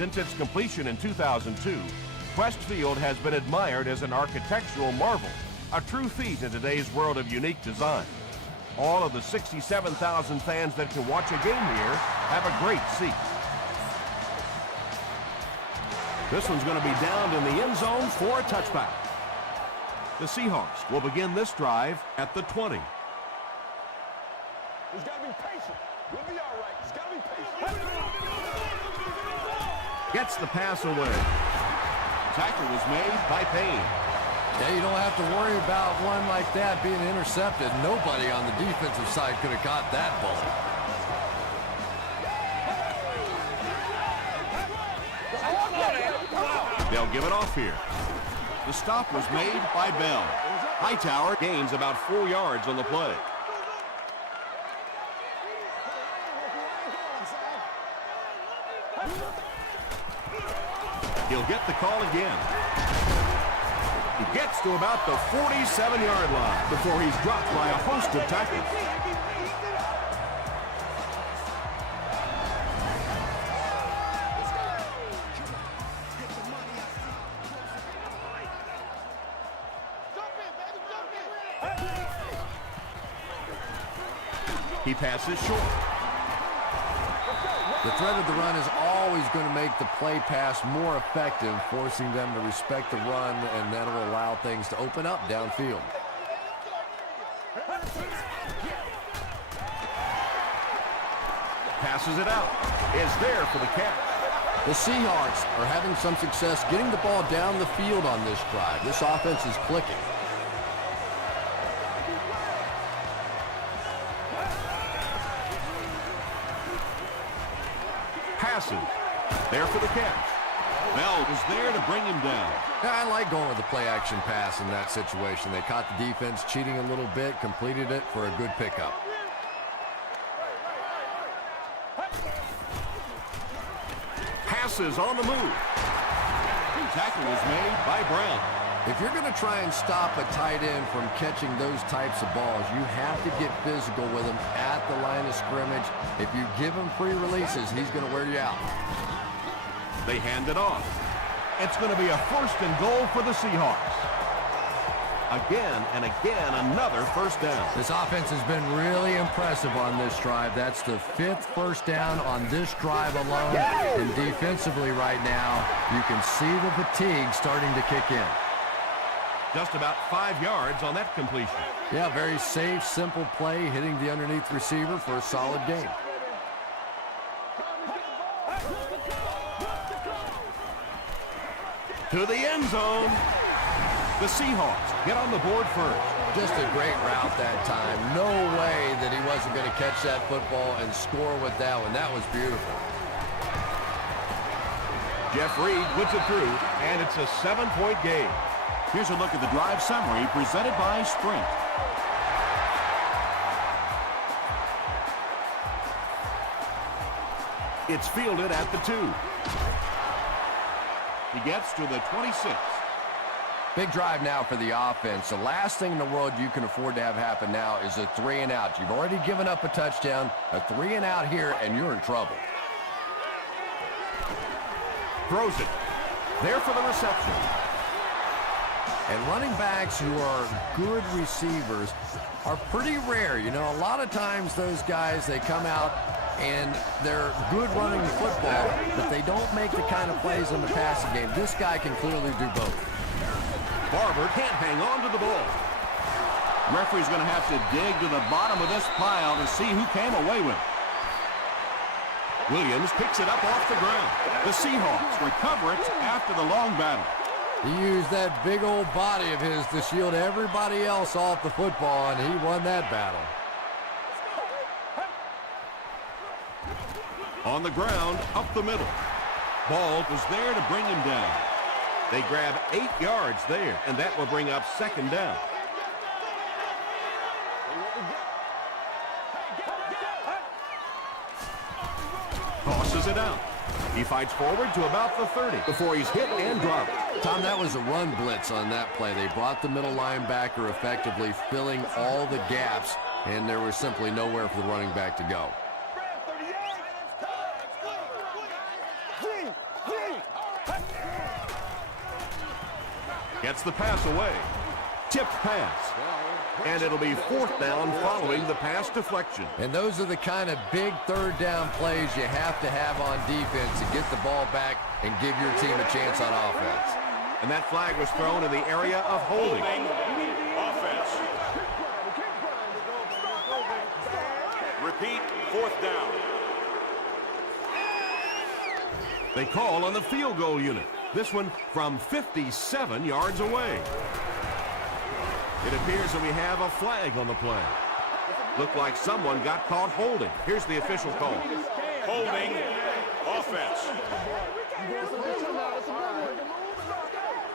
Since its completion in 2002, Quest Field has been admired as an architectural marvel, a true feat in today's world of unique design. All of the 67,000 fans that can watch a game here have a great seat. This one's going to be downed in the end zone for a touchback. The Seahawks will begin this drive at the 20. He's got to be patient. We'll be all right. He's got to be patient. Gets the pass away. Tackle was made by Payne. Yeah, you don't have to worry about one like that being intercepted. Nobody on the defensive side could have caught that ball. They'll give it off here. The stop was made by Bell. Hightower gains about 4 yards on the play. He'll get the call again. He gets to about the 47-yard line before he's dropped by a host of tackles. He passes short. The threat of the run is always going to make the play pass more effective, forcing them to respect the run, and that'll allow things to open up downfield. Passes it out. Is there for the catch. The Seahawks are having some success getting the ball down the field on this drive. This offense is clicking. Passes. There for the catch. Bell was there to bring him down. I like going with the play-action pass in that situation. They caught the defense cheating a little bit, completed it for a good pickup. Passes on the move. Tackle was made by Brown. If you're going to try and stop a tight end from catching those types of balls, you have to get physical with him at the line of scrimmage. If you give him free releases, he's going to wear you out. They hand it off. It's going to be a 1st and goal for the Seahawks. Again and again, another first down. This offense has been really impressive on this drive. That's the 5th first down on this drive alone. And defensively right now, you can see the fatigue starting to kick in. Just about 5 yards on that completion. Yeah, very safe, simple play, hitting the underneath receiver for a solid gain. To the end zone. The Seahawks get on the board first. Just a great route that time. No way that he wasn't going to catch that football and score with that one. That was beautiful. Jeff Reed puts it through, and it's a 7-point game. Here's a look at the drive summary presented by Sprint. It's fielded at the 2. He gets to the 26. Big drive now for the offense. The last thing in the world you can afford to have happen now is a 3-and-out. You've already given up a touchdown, a 3-and-out here, and you're in trouble. Throws it. There for the reception. And running backs who are good receivers are pretty rare. You know, a lot of times those guys, they come out and they're good running the football, but they don't make the kind of plays in the passing game. This guy can clearly do both. Barber can't hang on to the ball. Referee's going to have to dig to the bottom of this pile to see who came away with it. Williams picks it up off the ground. The Seahawks recover it after the long battle. He used that big old body of his to shield everybody else off the football, and he won that battle. On the ground, up the middle. Ball was there to bring him down. They grab 8 yards there, and that will bring up 2nd down. Tosses it out. He fights forward to about the 30 before he's hit and dropped. Tom, that was a run blitz on that play. They brought the middle linebacker effectively, filling all the gaps, and there was simply nowhere for the running back to go. Gets the pass away. Tipped pass. And it'll be 4th down following the pass deflection. And those are the kind of big 3rd down plays you have to have on defense to get the ball back and give your team a chance on offense. And that flag was thrown in the area of holding. Offense. Repeat, 4th down. They call on the field goal unit. This one from 57 yards away. It appears that we have a flag on the play. Looked like someone got caught holding. Here's the official call. Holding. Offense.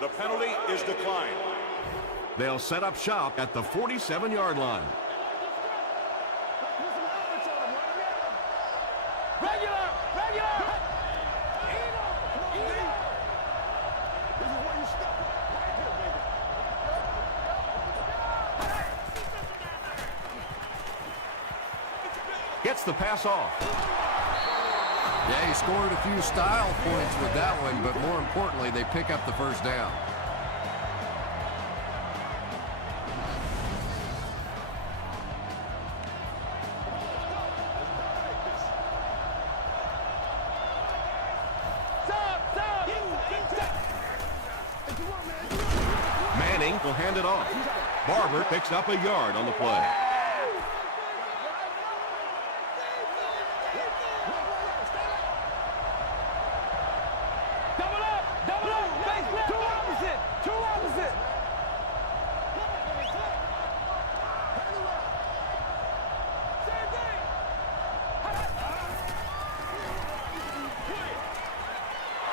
The penalty is declined. They'll set up shop at the 47-yard line. Gets the pass off. Yeah, he scored a few style points with that one, but more importantly, they pick up the 1st down. Manning will hand it off. Barber picks up a yard on the play.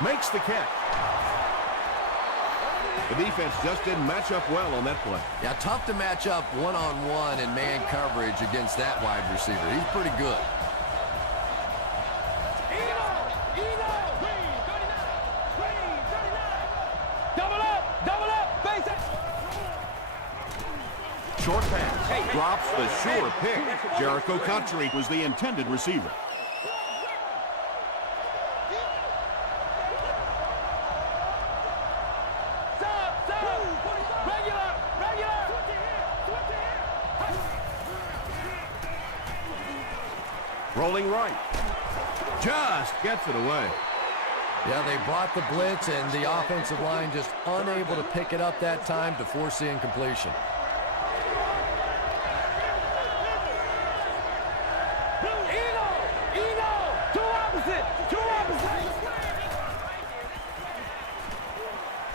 Makes the catch. The defense just didn't match up well on that play. Yeah, tough to match up one-on-one in man coverage against that wide receiver. He's pretty good. Short pass. Drops the sure pick. Jericho Country was the intended receiver. Rolling right. Just gets it away. Yeah, they brought the blitz, and the offensive line just unable to pick it up that time to force the incompletion.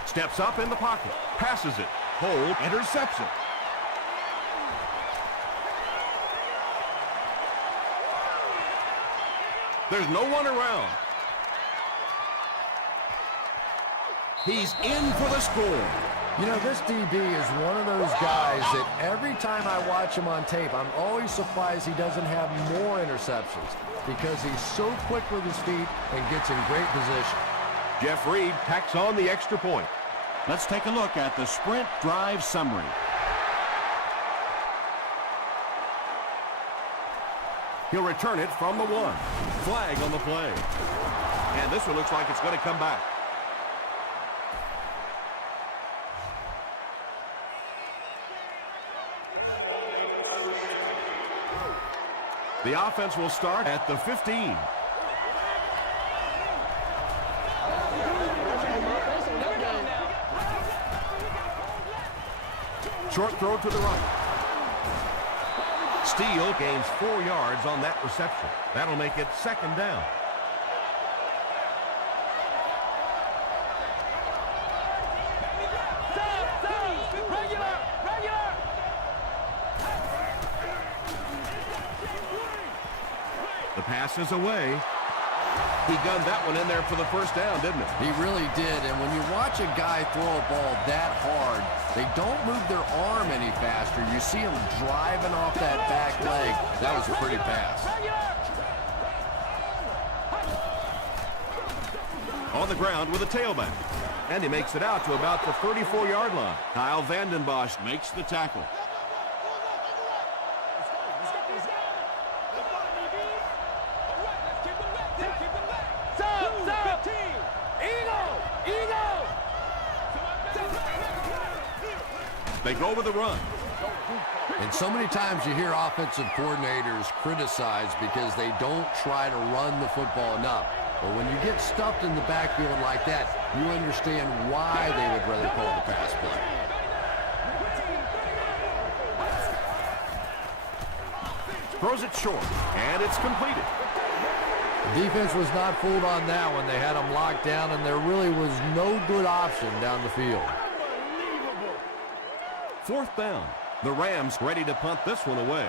Steps up in the pocket. Passes it. Hold. Intercepts it. There's no one around. He's in for the score. You know, this DB is one of those guys that every time I watch him on tape, I'm always surprised he doesn't have more interceptions because he's so quick with his feet and gets in great position. Jeff Reed tacks on the extra point. Let's take a look at the sprint drive summary. He'll return it from the 1. Flag on the play. And this one looks like it's going to come back. The offense will start at the 15. Short throw to the right. Steele gains 4 yards on that reception. That'll make it 2nd down. The pass is away. He gunned that one in there for the 1st down, didn't it? He really did, and when you watch a guy throw a ball that hard, they don't move their arm any faster. You see him driving off that back leg. That was a pretty pass. On the ground with a tailback. And he makes it out to about the 34-yard line. Kyle Vanden Bosch makes the tackle. They go with the run. And so many times you hear offensive coordinators criticized because they don't try to run the football enough. But when you get stuffed in the backfield like that, you understand why they would rather call the pass play. Throws it short, and it's completed. The defense was not fooled on that one. They had them locked down, and there really was no good option down the field. Fourth down. The Rams ready to punt this one away.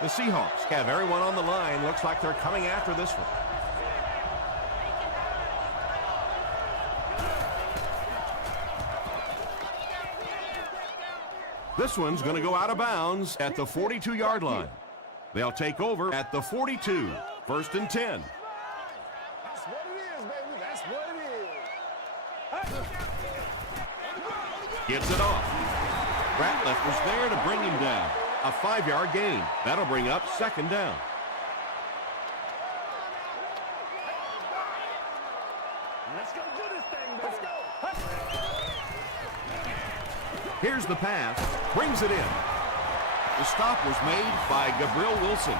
The Seahawks have everyone on the line. Looks like they're coming after this one. This one's going to go out of bounds at the 42-yard line. They'll take over at the 42. First and 10. That's what it is, baby. That's what it is. Gets it off. Ratliff was there to bring him down. A 5-yard gain. That'll bring up second down. Let's go do this thing, baby. Let's go. Here's the pass. Brings it in. The stop was made by Gabriel Wilson.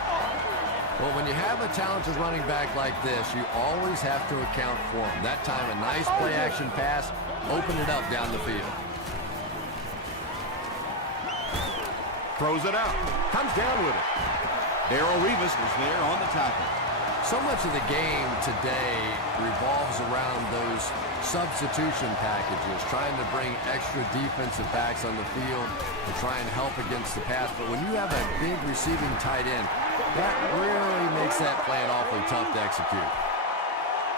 Well, when you have a talented running back like this, you always have to account for him. That time, a nice play-action pass, open it up down the field. Throws it out. Comes down with it. Darrell Revis was there on the tackle. So much of the game today revolves around those substitution packages, trying to bring extra defensive backs on the field to try and help against the pass. But when you have a big receiving tight end, that really makes that plan awfully tough to execute.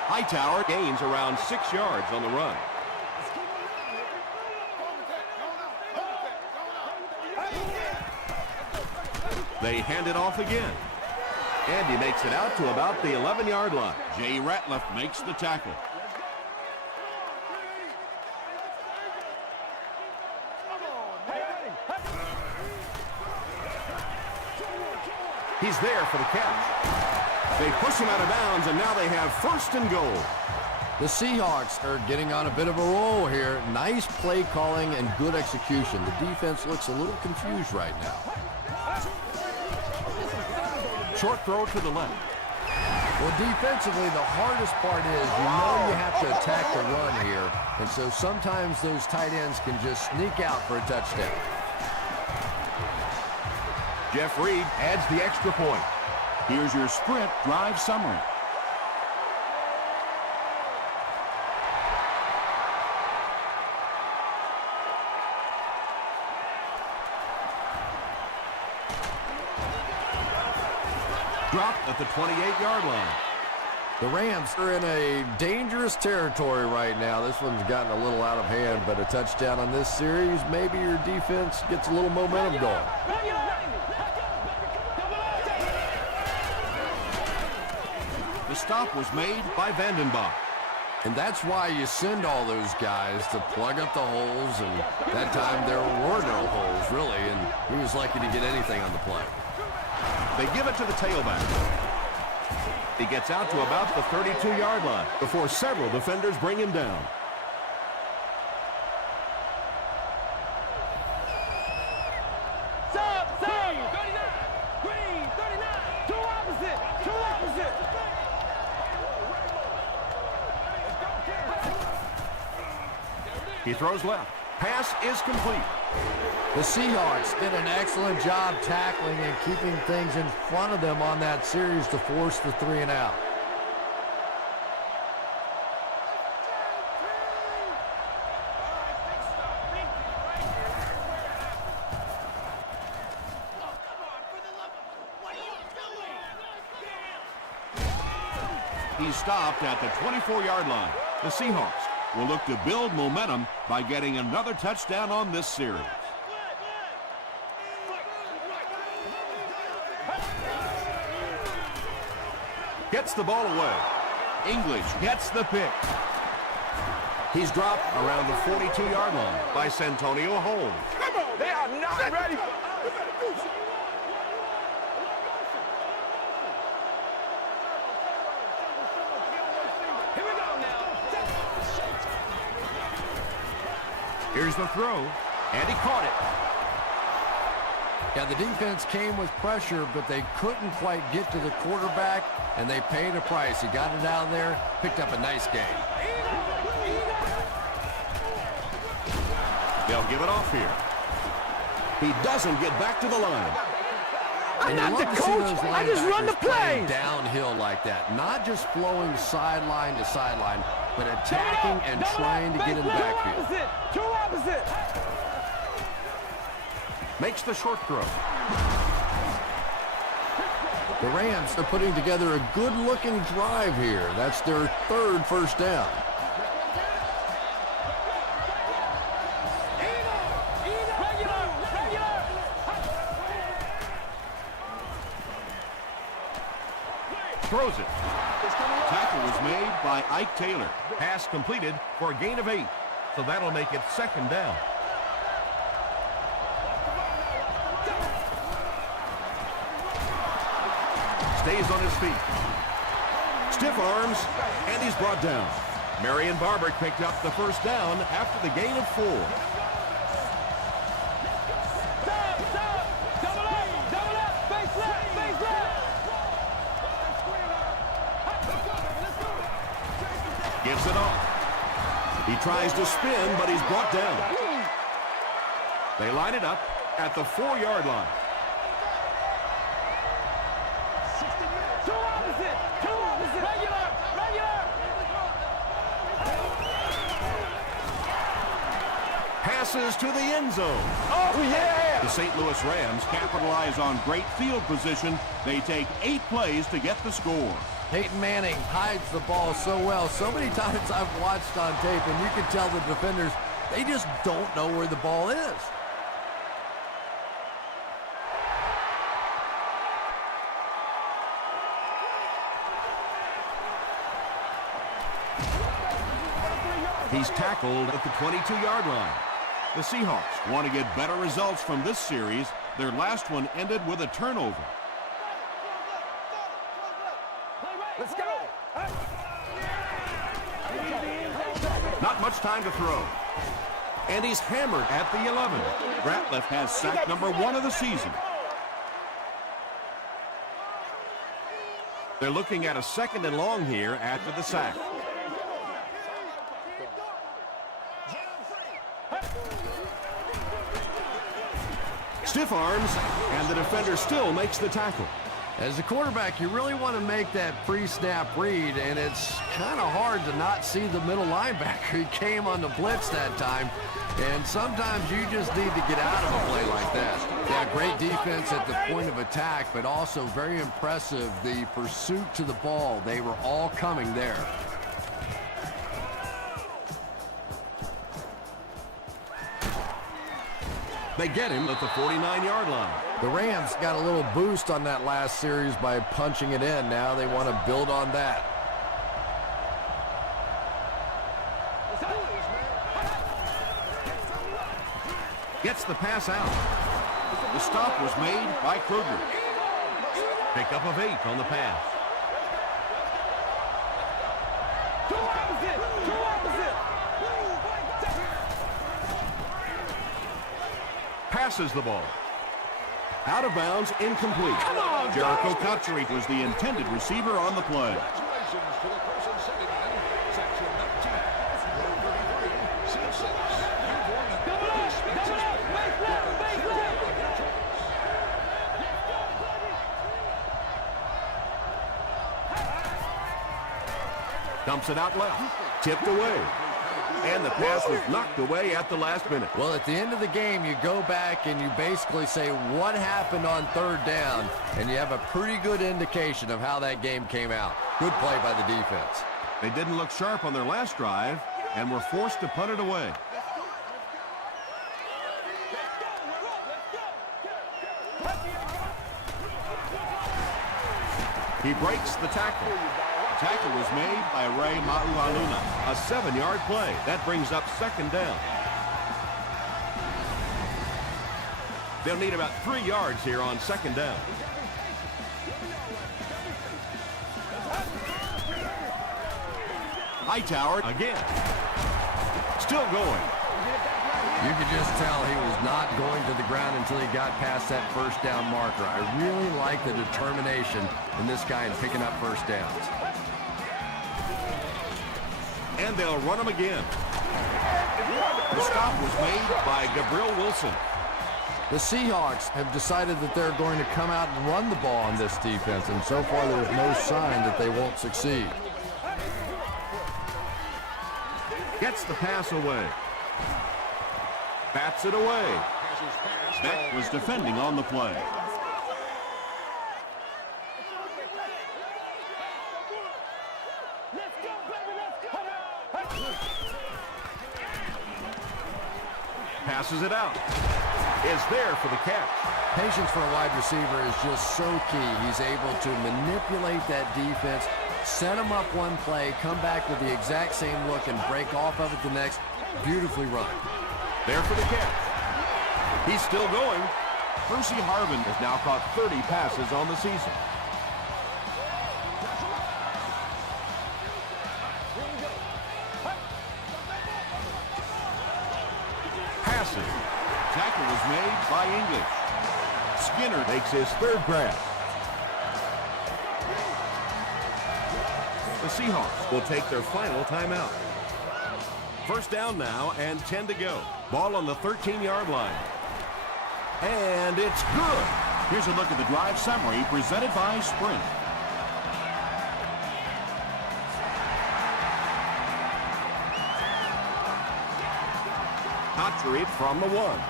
Hightower gains around 6 yards on the run. They hand it off again. And he makes it out to about the 11-yard line. Jay Ratliff makes the tackle. He's there for the catch. They push him out of bounds, and now they have first and goal. The Seahawks are getting on a bit of a roll here. Nice play calling and good execution. The defense looks a little confused right now. Short throw to the left. Well, defensively, the hardest part is you have to attack the run here. And so sometimes those tight ends can just sneak out for a touchdown. Jeff Reed adds the extra point. Here's your sprint drive summary. Dropped at the 28-yard line. The Rams are in a dangerous territory right now. This one's gotten a little out of hand, but a touchdown on this series, maybe your defense gets a little momentum going. The stop was made by Vandenbach. And that's why you send all those guys to plug up the holes, and that time there were no holes, really, and he was lucky to get anything on the play. They give it to the tailback. He gets out to about the 32-yard line before several defenders bring him down. Sub, 39, green, 39, two opposite. He throws left. Pass is complete. The Seahawks did an excellent job tackling and keeping things in front of them on that series to force the 3 and out. He stopped at the 24-yard line. The Seahawks will look to build momentum by getting another touchdown on this series. Gets the ball away. English gets the pick. He's dropped around the 42-yard line by Santonio Holmes. Come on, they are not ready. Here we go now. Here's the throw. And he caught it. Yeah, the defense came with pressure, but they couldn't quite get to the quarterback, and they paid a price. He got it out of there, picked up a nice game. They'll give it off here. He doesn't get back to the line. I'm not the coach. I just run the plays. Downhill like that, not just flowing sideline to sideline, but attacking and trying to get in the backfield. Two opposite. Makes the short throw. The Rams are putting together a good-looking drive here. That's their third first down. Throws it. Tackle was made by Ike Taylor. Pass completed for a gain of 8. So that'll make it second down. Stays on his feet. Stiff arms, and he's brought down. Marion Barber picked up the first down after the gain of 4. Gives it off. He tries to spin, but he's brought down. They line it up at the 4-yard line. Passes to the end zone. Oh, yeah! The St. Louis Rams capitalize on great field position. They take 8 plays to get the score. Peyton Manning hides the ball so well. So many times I've watched on tape, and you can tell the defenders, they just don't know where the ball is. He's tackled at the 22-yard line. The Seahawks want to get better results from this series. Their last one ended with a turnover. Let's go. Not much time to throw. And he's hammered at the 11. Ratliff has sack number 1 of the season. They're looking at a 2nd and long here after the sack. Stiff arms, and the defender still makes the tackle. As a quarterback, you really want to make that pre-snap read, and it's kind of hard to not see the middle linebacker. He came on the blitz that time, and sometimes you just need to get out of a play like that. Yeah, great defense at the point of attack, but also very impressive, the pursuit to the ball. They were all coming there. They get him at the 49-yard line. The Rams got a little boost on that last series by punching it in. Now they want to build on that. Gets the pass out. The stop was made by Kruger. Pickup of 8 on the pass. Two opposite. Passes the ball. Out of bounds, incomplete. Come on, Jericho Cotchery was the intended receiver on the play. Congratulations to the person sitting in section 19, row 33, seat 6. You've won an indispensable Dumps it out left. Tipped away. And the pass was knocked away at the last minute. Well, at the end of the game, you go back and you basically say what happened on 3rd down, and you have a pretty good indication of how that game came out. Good play by the defense. They didn't look sharp on their last drive and were forced to punt it away. He breaks the tackle. The tackle was made by Ray Maualuna. A 7-yard play. That brings up 2nd down. They'll need about 3 yards here on 2nd down. Hightower Again. Still going. You could just tell he was not going to the ground until he got past that first down marker. I really like the determination in this guy in picking up first downs. And they'll run him again. The stop was made by Gabriel Wilson. The Seahawks have decided that they're going to come out and run the ball on this defense, and so far there's no sign that they won't succeed. Gets the pass away. Bats it away. Beck was defending on the play. Passes it out. Is there for the catch. Patience for a wide receiver is just so key. He's able to manipulate that defense, set them up one play, come back with the exact same look, and break off of it the next. Beautifully run. There for the catch. He's still going. Percy Harvin Has now caught 30 passes on the season. passes. Tackle was made by English. Skinner Makes his third grab. The Seahawks will take their final timeout. First down now and 10 to go. Ball on the 13-yard line. And it's good. Here's a look at the drive summary presented by Sprint. Hotchery from the 1.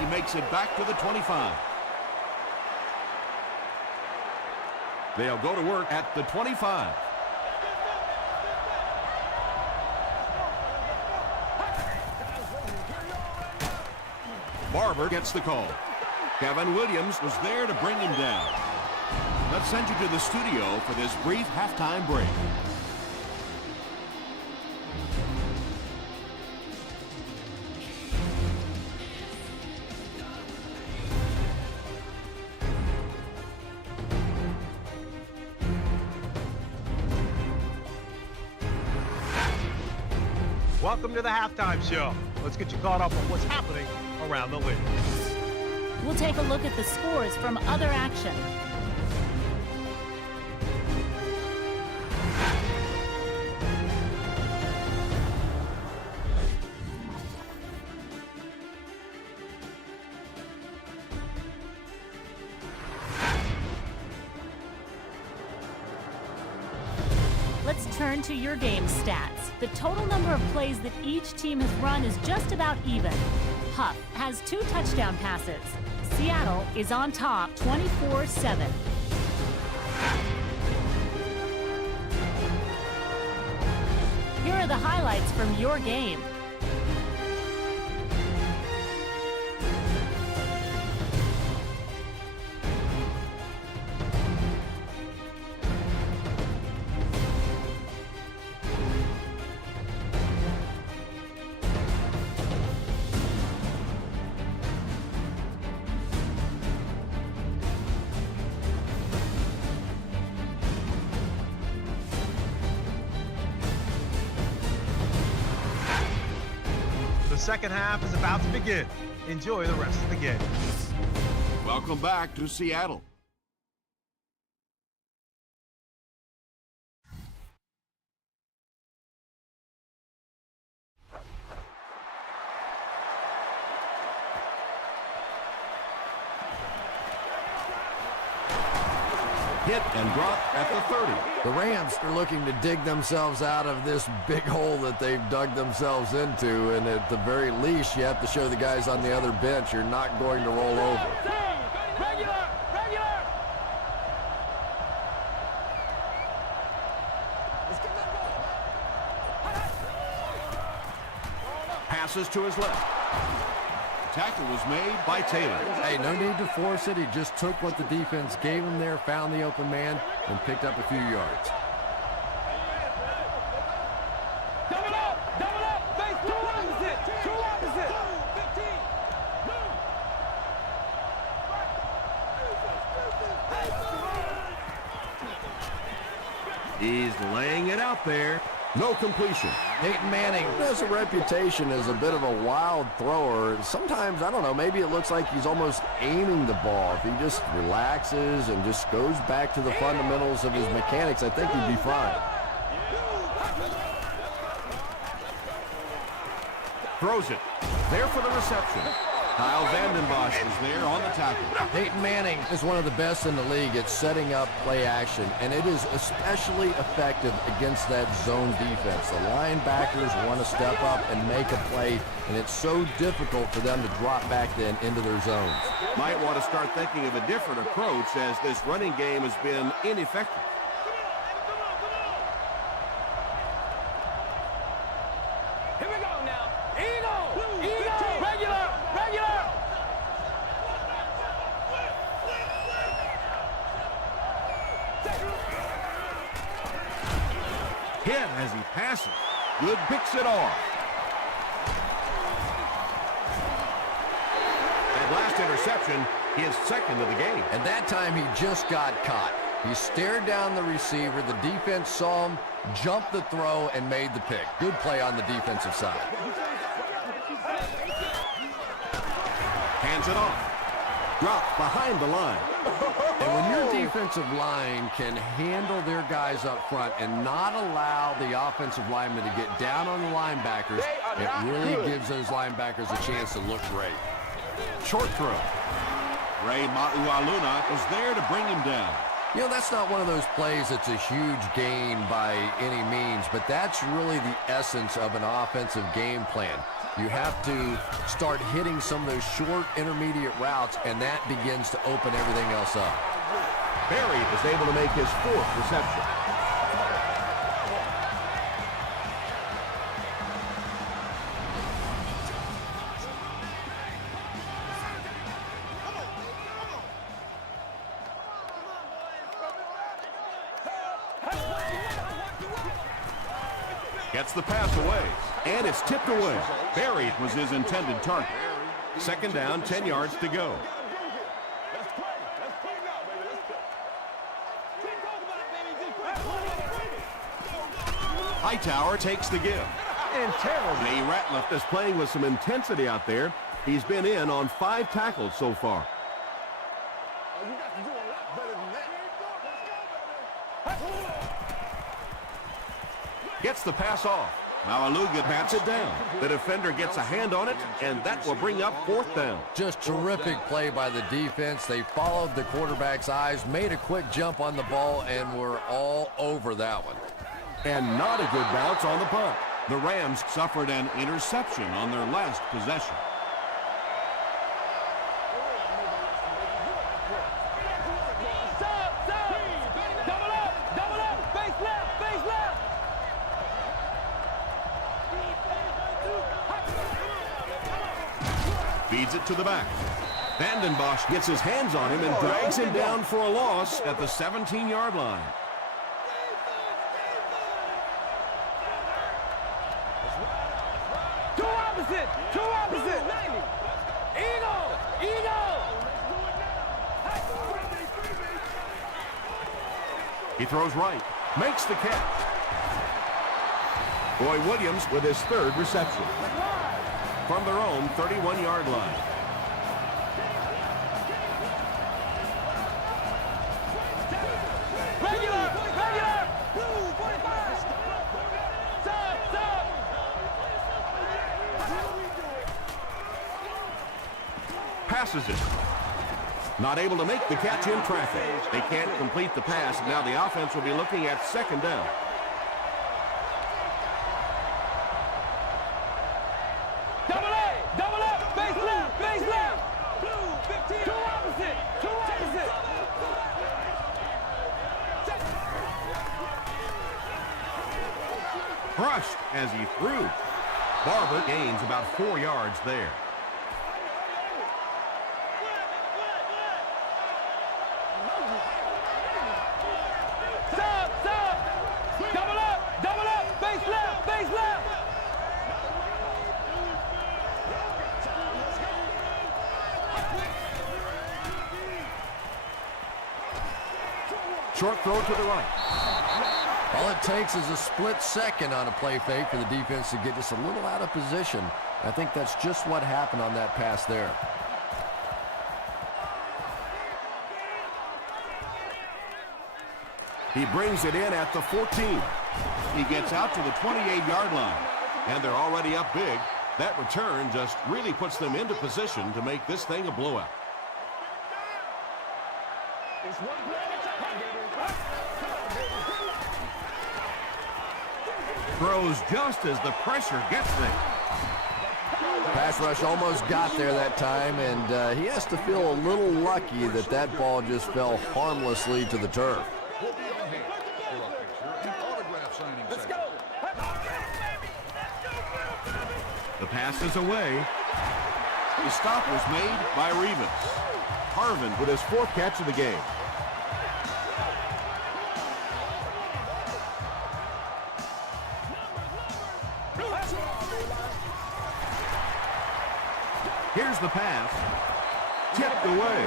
He makes it back to the 25. They'll go to work at the 25. Barber gets the call. Kevin Williams was there to bring him down. Let's send you to the studio for this brief halftime break. Welcome to the halftime show. Let's get you caught up on what's happening around the league. We'll take a look at the scores from other action. Let's turn to your game stats. The total number of plays that each team has run is just about even. Huff has 2 touchdown passes. Seattle is on top 24-7. Here are the highlights from your game. The second half is about to begin. Enjoy the rest of the game. Welcome back to Seattle. Hit and drop at the 30. The Rams are looking to dig themselves out of this big hole that they've dug themselves into, and at the very least, you have to show the guys on the other bench you're not going to roll over. Passes to his left. Tackle was made by Taylor. Hey, no need to force it. He just took what the defense gave him there, found the open man, and picked up a few yards. Double up, face two opposite. He's laying it out there. No completion. Peyton Manning has a reputation as a bit of a wild thrower. Sometimes, I don't know, maybe it looks like he's almost aiming the ball. If he just relaxes and just goes back to the fundamentals of his mechanics, I think he'd be fine. Throws it. There for the reception. Kyle Vanden Bosch is there on the tackle. Peyton Manning is one of the best in the league at setting up play action, and it is especially effective against that zone defense. The linebackers want to step up and make a play, and it's so difficult for them to drop back then into their zones. Might want to start thinking of a different approach as this running game has been ineffective. Hit as he passes. Good, picks it off. That last interception, his second of the game. And that time he just got caught. He stared down the receiver. The defense saw him, jumped the throw, and made the pick. Good play on the defensive side. Hands it off. Dropped behind the line. And when your defensive line can handle their guys up front and not allow the offensive linemen to get down on the linebackers, it really gives those linebackers a chance to look great. Short throw. Ray Maualuna was there to bring him down. You know, that's not one of those plays that's a huge gain by any means, but that's really the essence of an offensive game plan. You have to start hitting some of those short intermediate routes, and that begins to open everything else up. Berry is able to make his fourth reception. Gets the pass away, and it's tipped away. Berry was his intended target. Second down, 10 yards to go. Hightower takes the give. And terrible. Jay Ratliff is playing with some intensity out there. He's been in on 5 tackles so far. Gets the pass off. Maualuga bats it down. The defender gets a hand on it, and that will bring up fourth down. Just terrific play by the defense. They followed the quarterback's eyes, made a quick jump on the ball, and were all over that one. And not a good bounce on the punt. The Rams suffered an interception on their last possession. Feeds it to the back. Vanden Bosch gets his hands on him and drags him down for a loss at the 17-yard line. Two opposite. Eagle. He throws right. Makes the catch. Roy Williams with his third reception. From their own 31-yard line. Regular. Passes it. Not able to make the catch in traffic. They can't complete the pass. Now the offense will be looking at second down. Double up, base left. Two opposite. Crushed as he threw. Barber gains about 4 yards there. Double up, base left. Short throw to the right. All it takes is a split second on a play fake for the defense to get just a little out of position. I think that's just what happened on that pass there. He brings it in at the 14. He gets out to the 28-yard line, and they're already up big. That return just really puts them into position to make this thing a blowout. Throws just as the pressure gets there. Pass rush almost got there that time, and he has to feel a little lucky that that ball just fell harmlessly to the turf. Will be on hand for a picture and autograph signing session. The pass is away. The stop was made by Revis. Harvin with his 4th catch of the game. Here's the pass. Tipped away.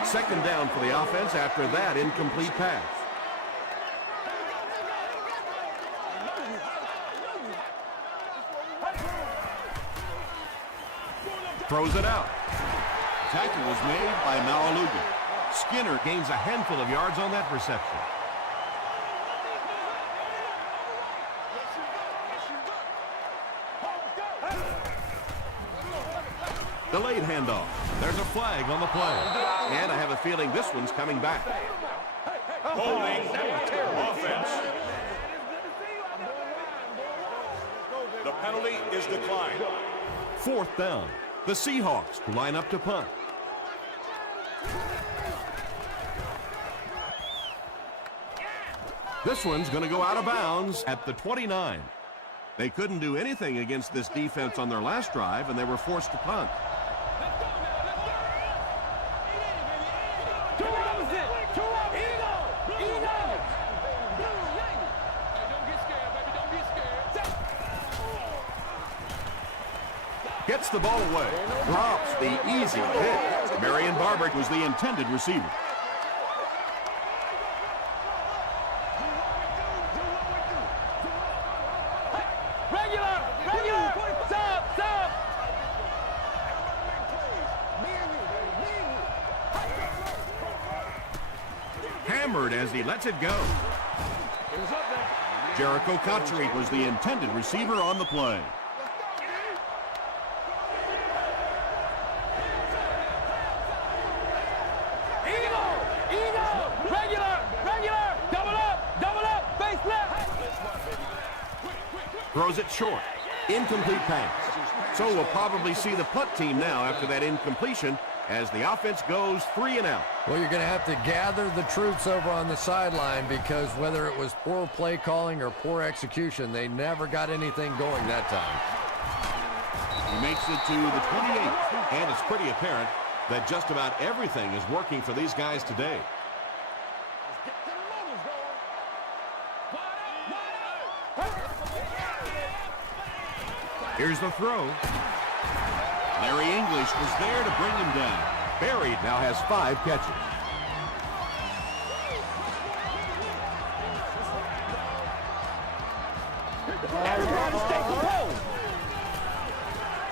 2nd down for the offense after that incomplete pass. Throws it out. Tackle was made by Malaluga. Skinner gains a handful of yards on that reception. Delayed handoff. There's a flag on the play. And I have a feeling this one's coming back. Holding offense. The penalty is declined. 4th down. The Seahawks line up to punt. This one's going to go out of bounds at the 29. They couldn't do anything against this defense on their last drive, and they were forced to punt. Gets the ball away. Drops the easy pick. Marion Barber was the intended receiver. Hammered as he lets it go. Jericho Cotchery was the intended receiver on the play. Throws it short. Incomplete pass. So we'll probably see the punt team now after that incompletion as the offense goes 3 and out. Well, you're going to have to gather the troops over on the sideline because whether it was poor play calling or poor execution, they never got anything going that time. He makes it to the 28, and it's pretty apparent that just about everything is working for these guys today. Here's the throw. Larry English was there to bring him down. Barry now has 5 catches.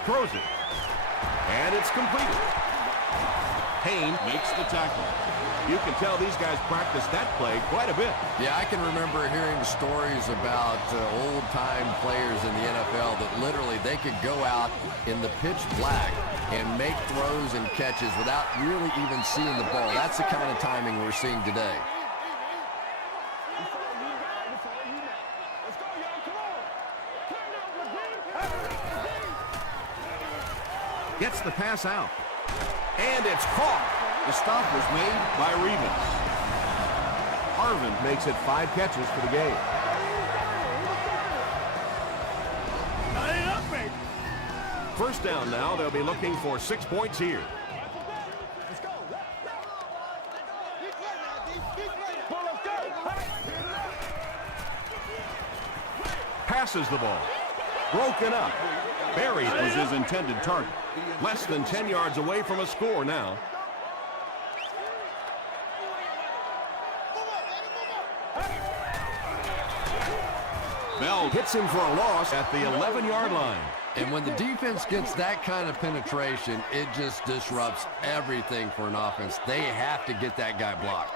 Throws it. And it's completed. Payne makes the tackle. You can tell these guys practice that play quite a bit. Yeah, I can remember hearing stories about old-time players in the NFL that literally they could go out in the pitch black and make throws and catches without really even seeing the ball. That's the kind of timing we're seeing today. Gets the pass out. And it's caught. The stop was made by Revis. Harvin makes it 5 catches for the game. First down now. They'll be looking for 6 points here. Passes the ball. Broken up. Barry was his intended target. Less than 10 yards away from a score now. Bell hits him for a loss at the 11-yard line. And when the defense gets that kind of penetration, it just disrupts everything for an offense. They have to get that guy blocked.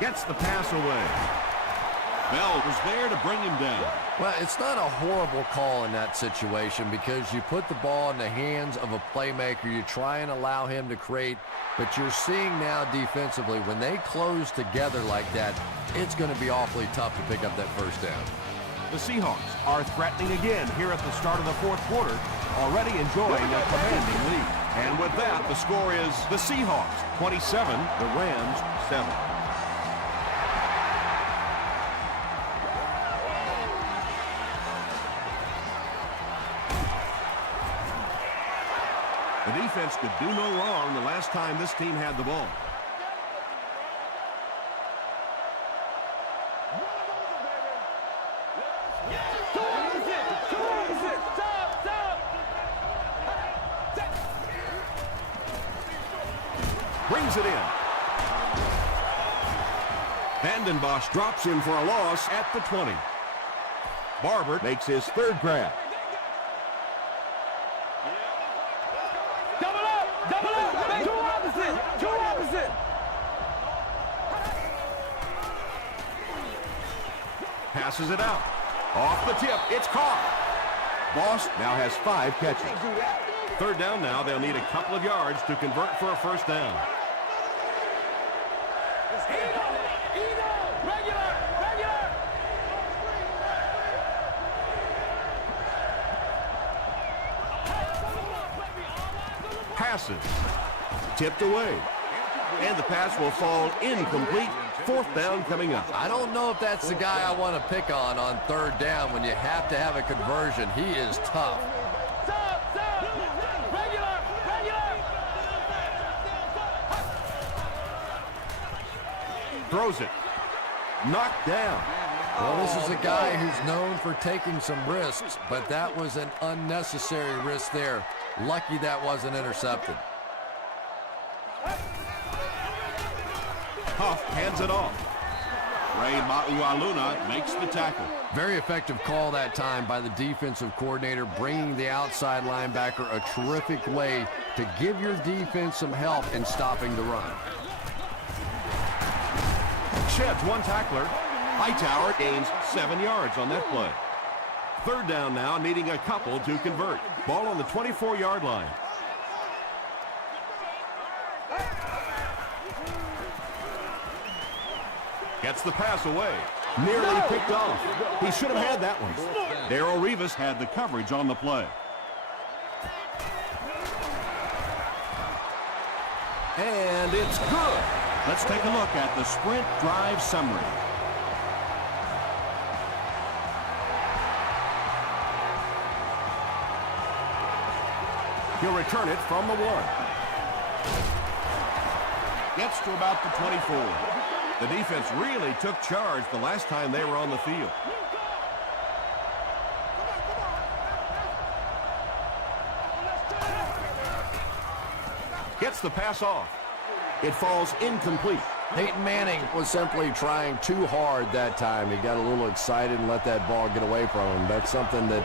Gets the pass away. Bell was there to bring him down. Well, it's not a horrible call in that situation because you put the ball in the hands of a playmaker. You try and allow him to create, but you're seeing now defensively, when they close together like that, it's going to be awfully tough to pick up that first down. The Seahawks are threatening again here at the start of the fourth quarter, already enjoying a commanding lead. And with that, the score is the Seahawks 27, the Rams 7. The defense could do no wrong the last time this team had the ball. Brings it in. Vandenbosch drops him for a loss at the 20. Barber makes his third grab. Two opposite. Passes it out. Off the tip. It's caught. Boss now has 5 catches. Third down now. They'll need a couple of yards to convert for a first down. Passes. Tipped away. And the pass will fall incomplete. Fourth down coming up. I don't know if that's the guy I want to pick on third down when you have to have a conversion. He is tough. Throws it. Knocked down. Well, this is a guy who's known for taking some risks, but that was an unnecessary risk there. Lucky that wasn't intercepted. Huff hands it off. Ray Maualuna makes the tackle. Very effective call that time by the defensive coordinator, bringing the outside linebacker a terrific way to give your defense some help in stopping the run. Sheds one tackler. Hightower gains 7 yards on that play. Third down now, needing a couple to convert. Ball on the 24-yard line. Gets the pass away. Nearly picked off. He should have had that one. Darrell Rivas had the coverage on the play. And it's good. Let's take a look at the sprint drive summary. He'll return it from the 1. Gets to about the 24. The defense really took charge the last time they were on the field. Gets the pass off. It falls incomplete. Peyton Manning was simply trying too hard that time. He got a little excited and let that ball get away from him. That's something that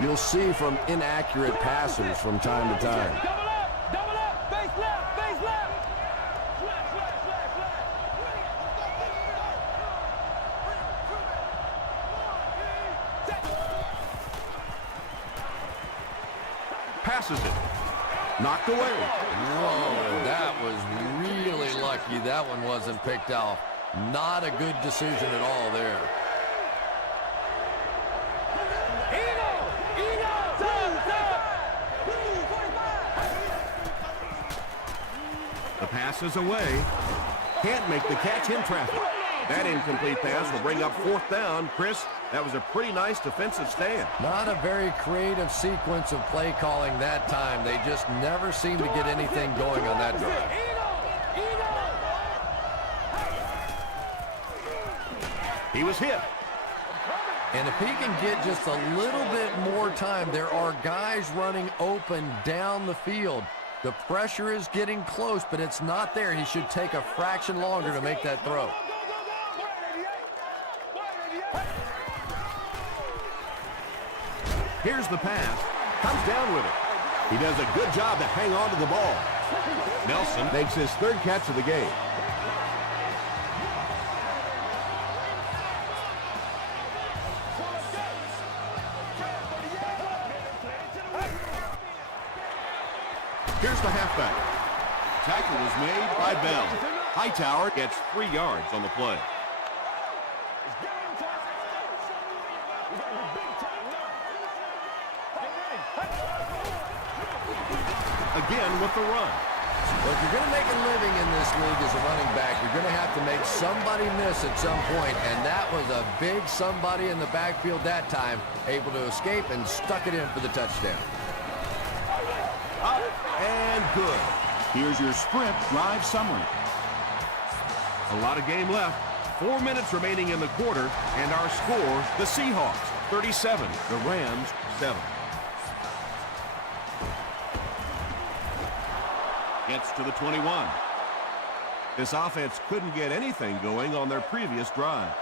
you'll see from inaccurate passers from time to time. Double up, face left. Passes it. Knocked away. Whoa, that was really lucky that one wasn't picked off. Not a good decision at all there. The pass is away. Can't make the catch in traffic. That incomplete pass will bring up fourth down. Chris, that was a pretty nice defensive stand. Not a very creative sequence of play calling that time. They just never seem to get anything going on that drive. He was hit. And if he can get just a little bit more time, there are guys running open down the field. The pressure is getting close, but it's not there. He should take a fraction longer to make that throw. Here's the pass. Comes down with it. He does a good job to hang on to the ball. Nelson makes his third catch of the game. Here's the halfback. Tackle was made by Bell. Hightower gets 3 yards on the play. Again with the run. Well, if you're going to make a living in this league as a running back, you're going to have to make somebody miss at some point, and that was a big somebody in the backfield that time, able to escape and stuck it in for the touchdown. Up and good. Here's your sprint drive summary. A lot of game left. 4 minutes remaining in the quarter, and our score, the Seahawks, 37. The Rams, 7. Gets to the 21. This offense couldn't get anything going on their previous drive.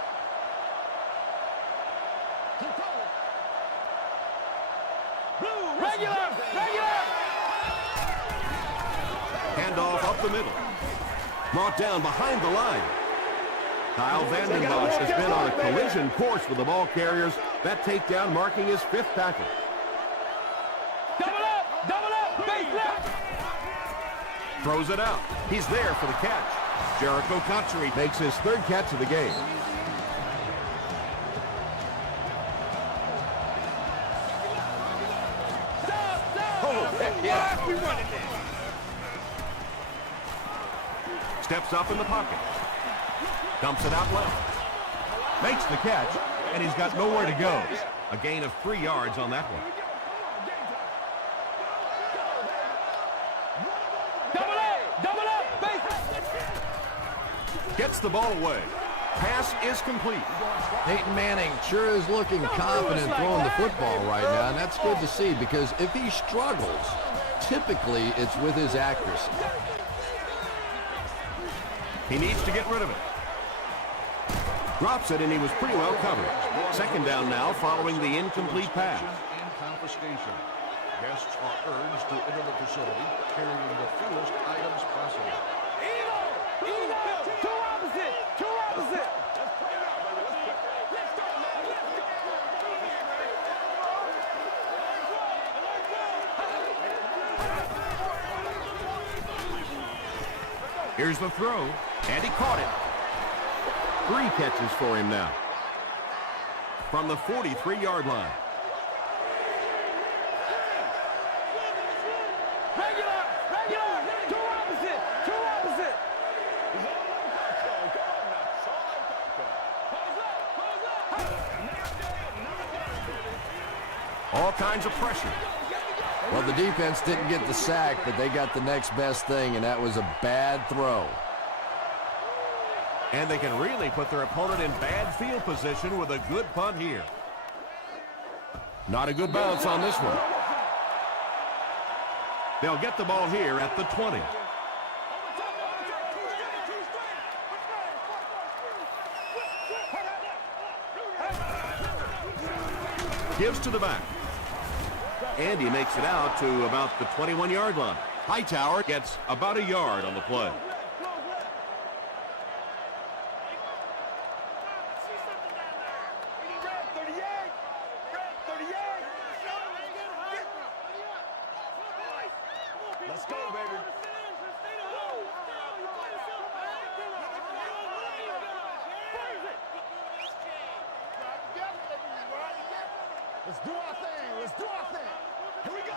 Handoff up the middle. Brought down behind the line. Kyle Vanden Bosch has been on a collision course with the ball carriers. That takedown marking his 5th tackle. Throws it out. He's there for the catch. Jericho Cotchery makes his 3rd catch of the game. Steps up in the pocket. Dumps it out left. Makes the catch, and he's got nowhere to go. A gain of 3 yards on that one. Gets the ball away. Pass is complete. Peyton Manning sure is looking confident throwing the football right now, and that's good to see because if he struggles, typically it's with his accuracy. He needs to get rid of it. Drops it, and he was pretty well covered. 2nd down now following the incomplete pass. And confiscation. Guests are urged to enter the facility carrying the fewest items possible. Here's the throw, and he caught it. 3 catches for him now. From the 43-yard line. All kinds of pressure. Well, the defense didn't get the sack, but they got the next best thing, and that was a bad throw. And they can really put their opponent in bad field position with a good punt here. Not a good bounce on this one. They'll get the ball here at the 20. Gives to the back. And he makes it out to about the 21-yard line. Hightower gets about a yard on the play. Let's go, baby. Let's do our thing. Let's do our thing. Here we go.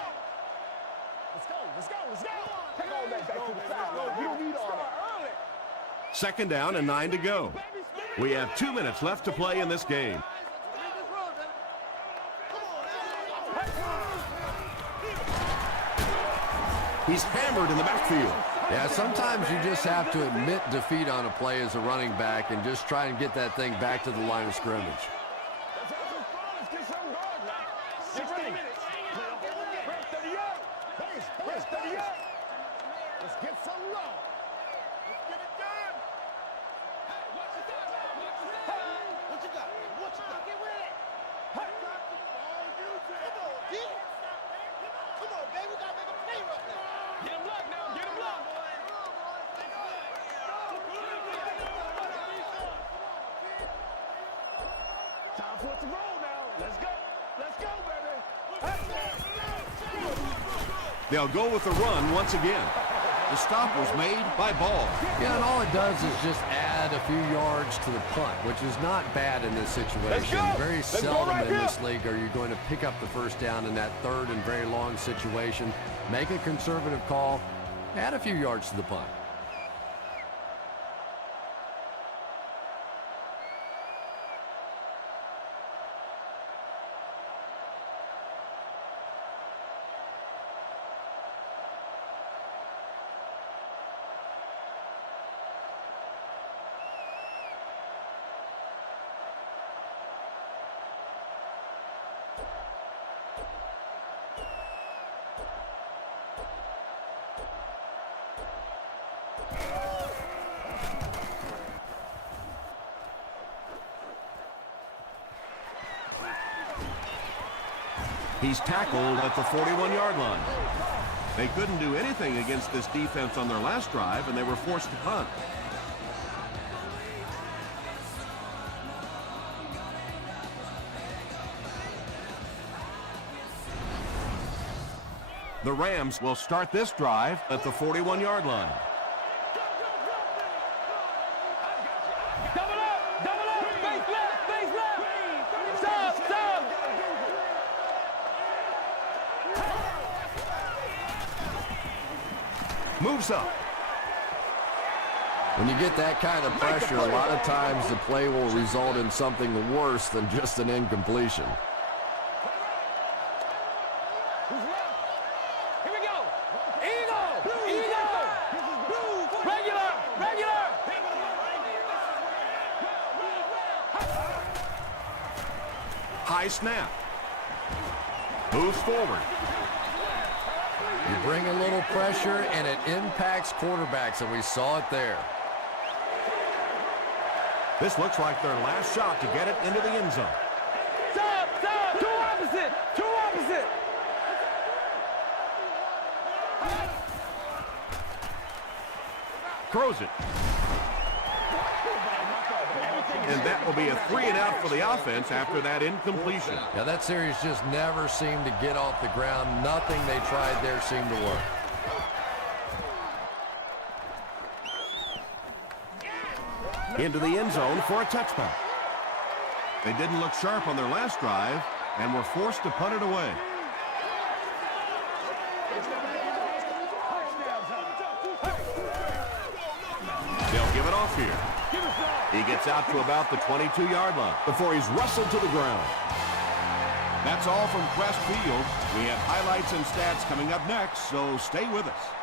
Let's go. Let's go. Let's go. Take all that back to the side. We don't need all that. 2nd down and 9 to go. We have 2 minutes left to play in this game. He's hammered in the backfield. Yeah, sometimes you just have to admit defeat on a play as a running back and just try and get that thing back to the line of scrimmage. Time for it to roll now. Let's go. Let's go, baby. They'll go with the run once again. The stop was made by Ball. Yeah, and all it does is just add a few yards to the punt, which is not bad in this situation. Very seldom in this league are you going to pick up the first down in that third and very long situation. Make a conservative call, add a few yards to the punt. He's tackled at the 41-yard line. They couldn't do anything against this defense on their last drive, and they were forced to punt. The Rams will start this drive at the 41-yard line. Moves up. When you get that kind of pressure, a lot of times the play will result in something worse than just an incompletion. Here we go. Eagle. Regular. High snap. Moves forward. You bring a little pressure, and it impacts quarterbacks, and we saw it there. This looks like their last shot to get it into the end zone. Stop. Two opposite. Throws it. And that will be a 3-and-out for the offense after that incompletion. Yeah, that series just never seemed to get off the ground. Nothing they tried there seemed to work. Into the end zone for a touchback. They didn't look sharp on their last drive and were forced to punt it away. They'll give it off here. He gets out to about the 22-yard line before he's wrestled to the ground. That's all from Quest Field. We have highlights and stats coming up next, so stay with us.